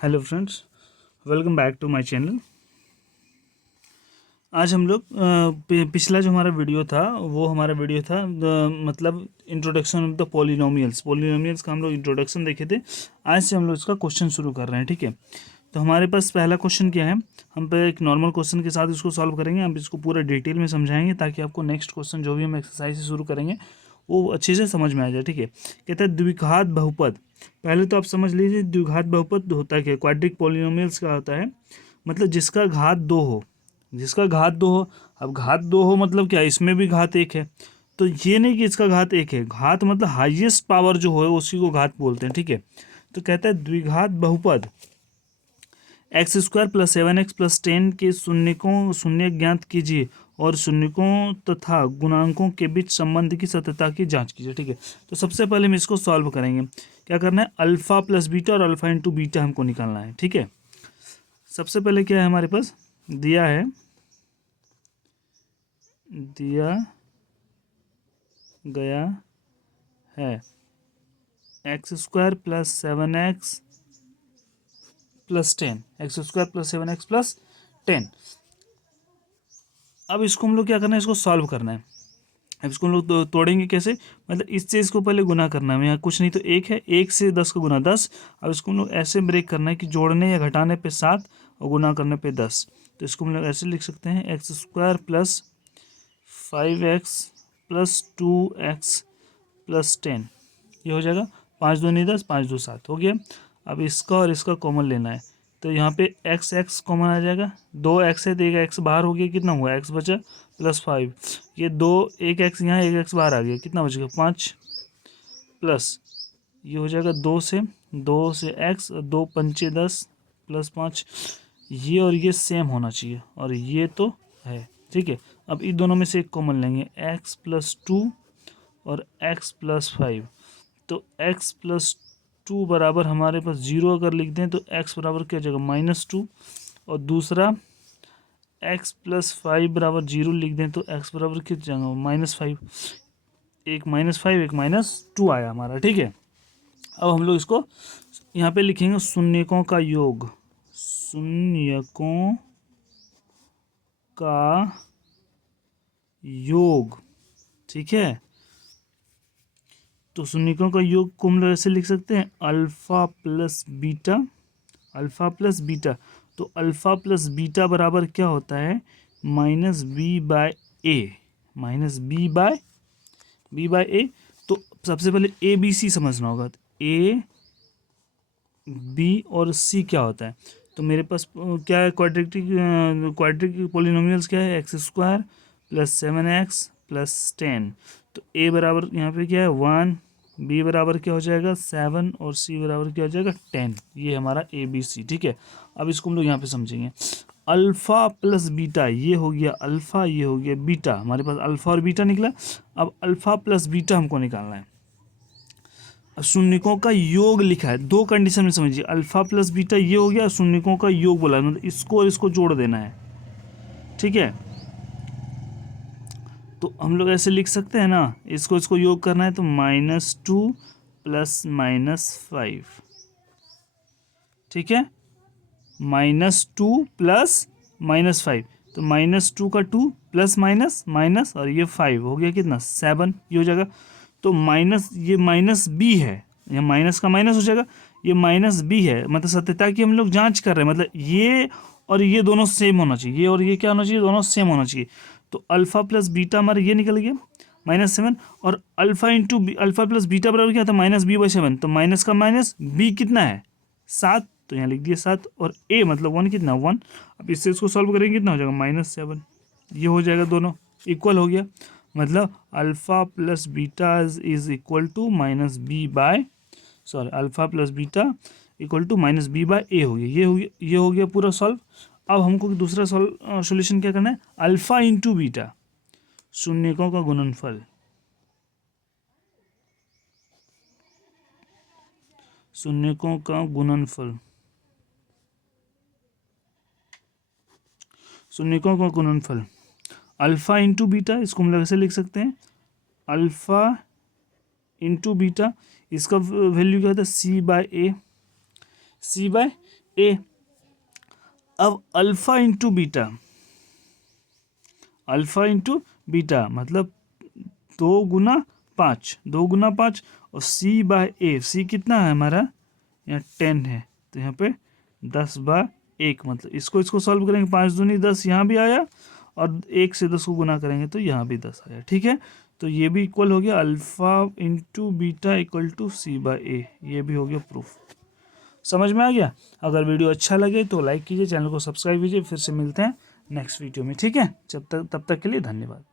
Hello friends, welcome back to my channel. आज हम लोग पिछला जो हमारा वीडियो था वो हमारा वीडियो था मतलब इंट्रोडक्शन ऑफ द पॉलिनोमियल्स का हम लोग इंट्रोडक्शन देखे थे। आज से हम लोग इसका क्वेश्चन शुरू कर रहे हैं। ठीक है, तो हमारे पास पहला क्वेश्चन क्या है, हम पे एक नॉर्मल क्वेश्चन के साथ इसको सॉल्व करेंगे। हम इसको पूरा डिटेल में समझाएंगे ताकि आपको नेक्स्ट क्वेश्चन जो भी हम एक्सरसाइज से शुरू करेंगे वो अच्छे से समझ में आ जाए। ठीक है, कहता है द्विघात बहुपद। पहले तो आप समझ लीजिए द्विघात बहुपद होता क्या है। क्वाड्रिक पॉलिनोमियल्स का होता है मतलब जिसका घात दो हो, जिसका घात दो हो। अब घात दो हो मतलब क्या, इसमें भी घात एक है, तो ये नहीं कि इसका घात एक है। घात मतलब हाईएस्ट पावर जो हो उसी को घात बोलते हैं। ठीक है, तो कहता है द्विघात बहुपद x square plus 7x plus 10 के शून्य ज्ञात कीजिए और शून्यकों तथा गुणांकों के बीच संबंध की सत्यता की जांच कीजिए। ठीक है, तो सबसे पहले हम इसको सॉल्व करेंगे। क्या करना है, अल्फा प्लस बीटा और अल्फा इंटू बीटा हमको निकालना है। ठीक है, सबसे पहले क्या है हमारे पास दिया गया है x square plus 7x plus 10, x square plus 7x plus 10। अब इसको हम लोग क्या करना है, इसको सॉल्व करना है। अब इसको हम लोग तोड़ेंगे कैसे, मतलब इससे इसको पहले गुना करना है। यहाँ कुछ नहीं तो एक है, एक से 10 का गुना 10। अब इसको हम लोग ऐसे ब्रेक करना है कि जोड़ने या घटाने पे 7 और गुना करने पे 10। तो इसको हम लोग ऐसे लिख सकते हैं, x square plus 5x plus 2x plus 10। ये हो जाएगा 5 2 नहीं 10, 5 2 7 हो गया। अब इसका और इसका कॉमन लेना है, तो यहाँ पे एक्स एक्स कॉमन आ जाएगा। 2x है तो एक एक्स बाहर हो गया, कितना हुआ, एक्स बचा प्लस 5। ये दो, एक एक्स यहाँ, एक एक्स बाहर आ गया, कितना बचेगा 5 प्लस ये हो जाएगा 2 से एक्स, 2 पंचे 10 प्लस 5। ये और ये सेम होना चाहिए और ये तो है। ठीक है, अब इन दोनों में से एक कॉमन लेंगे, एक्स प्लस 2 और एक्स प्लस 5। तो x प्लस 2 बराबर हमारे पास 0 अगर लिख दें तो x बराबर क्या हो जाएगा -2, और दूसरा x प्लस 5 बराबर 0 लिख दें तो x बराबर क्या हो जाएगा -5। एक -5 एक -2 आया हमारा। ठीक है, अब हम लोग इसको यहाँ पे लिखेंगे शून्यकों का योग, शून्यकों का योग। ठीक है, तो शून्यकों का योग को हम लोग ऐसे लिख सकते हैं, alpha plus beta, alpha plus beta. तो अल्फा प्लस बीटा बराबर क्या होता है, -b/a, -b/a। तो सबसे पहले ए बी सी समझना होगा, तो ए बी और सी क्या होता है। तो मेरे पास क्या है, क्वाड्रेटिक पॉलिनोमियल्स क्या है, x square plus 7x plus 10। तो ए बराबर यहाँ पे क्या है 1, बी बराबर क्या हो जाएगा 7 और सी बराबर क्या हो जाएगा 10। ये हमारा ए बी सी। ठीक है, अब इसको हम लोग यहाँ पे समझेंगे। अल्फ़ा प्लस बीटा, ये हो गया अल्फ़ा, ये हो गया बीटा। हमारे पास अल्फ़ा और बीटा निकला। अब अल्फ़ा प्लस बीटा हमको निकालना है। अब शून्यकों का योग लिखा है, दो कंडीशन में समझिए, अल्फ़ा प्लस बीटा ये हो गया, शून्यकों का योग बोला है, मतलब इसको और इसको जोड़ देना है। ठीक है, तो हम लोग ऐसे लिख सकते हैं ना, इसको इसको योग करना है तो -2 प्लस -5। ठीक है, -2 प्लस -5, तो -2 का 2 प्लस माइनस माइनस और ये 5 हो गया कितना 7, ये हो जाएगा। तो माइनस, ये माइनस बी है, ये माइनस का माइनस हो जाएगा, ये माइनस बी है, मतलब सत्यता की हम लोग जांच कर रहे हैं, मतलब ये और ये दोनों सेम होना चाहिए, ये और ये क्या होना चाहिए, दोनों सेम होना चाहिए। तो अल्फ़ा प्लस बीटा हमारा ये निकल गया -7, और alpha into alpha plus beta बराबर क्या था -b/7। तो माइनस का माइनस बी कितना है 7, तो यहाँ लिख दिया 7, और a मतलब 1 कितना 1। अब इससे इसको सॉल्व करेंगे कितना हो जाएगा -7। ये हो जाएगा, दोनों इक्वल हो गया, मतलब alpha plus beta is equal to alpha plus beta equal to -b/a हो गया। ये हो गया पूरा सॉल्व। अब हमको दूसरा सॉल्यूशन क्या करना है, अल्फ़ा इंटू बीटा, शून्यकों का गुणनफल, शून्यकों का गुणनफल, शून्यकों का गुणनफल अल्फ़ा इंटू बीटा, इसको हम लोग ऐसे लिख सकते हैं, अल्फ़ा इंटू बीटा, इसका वैल्यू क्या होता है c/a, c/a ए। अब alpha into beta, alpha into beta मतलब 2 गुना 5, 2 गुना 5, और सी बाय ए, सी कितना है हमारा यहाँ 10 है, तो यहाँ पे 10/1, मतलब इसको सॉल्व करेंगे 5 दूनी 10, यहाँ भी आया, और 1 से 10 को गुना करेंगे तो यहाँ भी 10 आया। ठीक है, तो ये भी इक्वल हो गया alpha into beta equal to C by A, ये भी हो गया प्रूफ। समझ में आ गया? अगर वीडियो अच्छा लगे तो लाइक कीजिए, चैनल को सब्सक्राइब कीजिए। फिर से मिलते हैं नेक्स्ट वीडियो में। ठीक है, तब तक के लिए धन्यवाद।